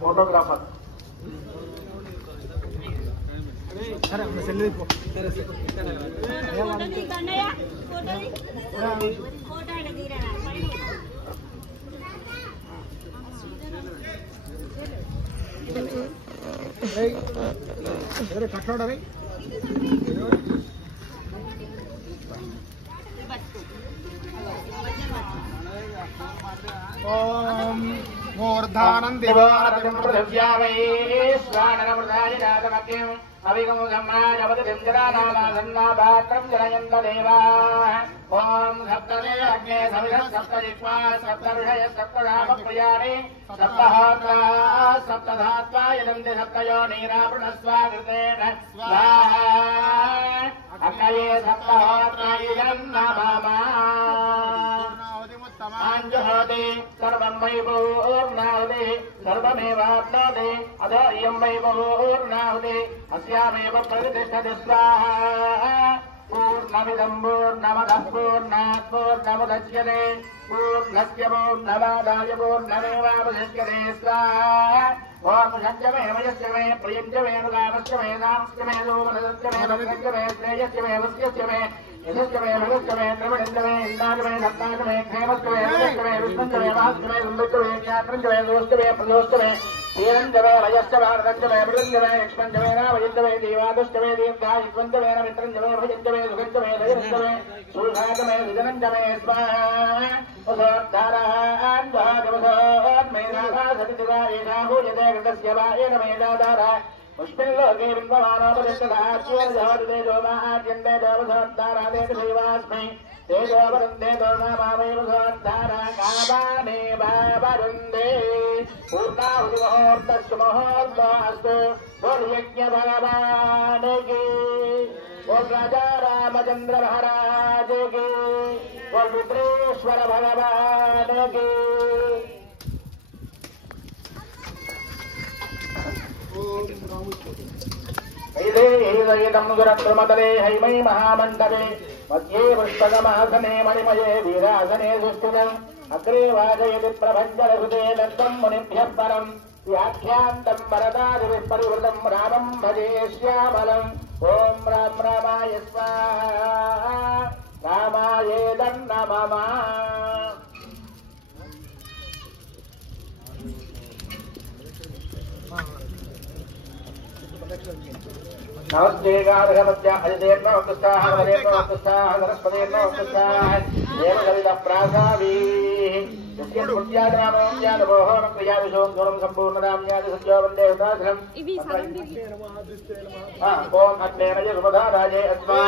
photographer कटलोड़ा ओम मूर्धानं दिवारं प्रदव्यामहे स्वानरमृदायनादमग्यं अविगमो सम्राजवदतिं जरानामासन्नाभात्रं जनयन्त देवाः ओम सप्तदे अग्ने सविधः सप्तजिह्वा सप्तऋषयः सप्तधामप्रियाणि सप्तहोत्रा सप्तधात्वा यदन्ति सप्तयोनिरावृणस्वाकृतेन स्वाहा अग्नये सप्तहोत्रा यजन्नमः आञ्जुहोति सर्वं वै पूर्णाहुति सर्वमेवाप्नोति अधो इयं वै पूर्णाहुति अस्यामेव प्रतिष्ठति स्वाहा पूर्णमिदं पूर्णमदः पूर्णात् पूर्णमुदच्यते पूर्णस्य पूर्णमादाय पूर्णमेवावशिष्यते स्वाहा ओम सत्यमे वयस्य मे प्रियञ्च मे नुगामश्च मे नामश्च मे दोमनश्च मे भगश्च मे श्रेयश्च मे वस्यश्च मे यशश्च मे भगश्च मे द्रविणश्च मे इन्द्राच मे सत्ताच मे क्षेमश्च मे हृदश्च मे विष्णुश्च मे महश्च मे सुन्दश्च मे ज्ञात्रञ्च मे दोश्च मे प्रदोश्च मे हीरञ्च मे वयश्च भारतञ्च मे मृदञ्च मे यक्ष्मञ्च मे नामयञ्च मे दीवादुश्च मे दीर्घायुष्मञ्च मे नमित्रञ्च मे भजञ्च मे सुखञ्च मे धैर्यञ्च मे सुलभाच मे सुजनञ्च मे स्वाहा उदोद्धारान् वहाजवसोन्मेधाः सतिदिवा एषा भूयते कृतस्य वा येन मेधाधारा पुष्पिल्लोके बिम्बमानोपदिष्टधाच्योर्जहोति तेजोमाहार्यन्ते देवसोद्धारादेति शैवास्मै तेजोवरुन्धे दोर्णामामैवसोद्धारा कामानेवावरुन्धे पूर्णाहुतिमुहूर्तस्य मुहूर्तोऽस्तु बोलयज्ञभगवान् की बोल राजा रामचंद्र महाराज की बोल रुद्रेश्वर भगवान की दुरत्रमतले हैमै महामण्डले मध्ये पुष्पकमासने मणिमये वीरासने सुस्थितम् अग्रे वाजयति प्रभञ्जलसुते दत्तं मुनिभ्यः परम् व्याख्यान्तं वरदादिभिः परिवृतं रामं भजे श्यामलम् ॐ राम रामाय स्वाहा रामायेदन्नमः नमस्ते गाधमत्या अजितेर्नो उत्साह वरेर्नो उत्साह सरस्वतीर्नो उत्साह देवकवितः प्रासावीः यस्य पुण्यादनामोऽन्यादमोहो क्रियाविशों गुरुं सम्पूर्णदाम्यादि सत्यो वन्दे उदासनम् ओम अग्नेन सुमधा राजे अस्मा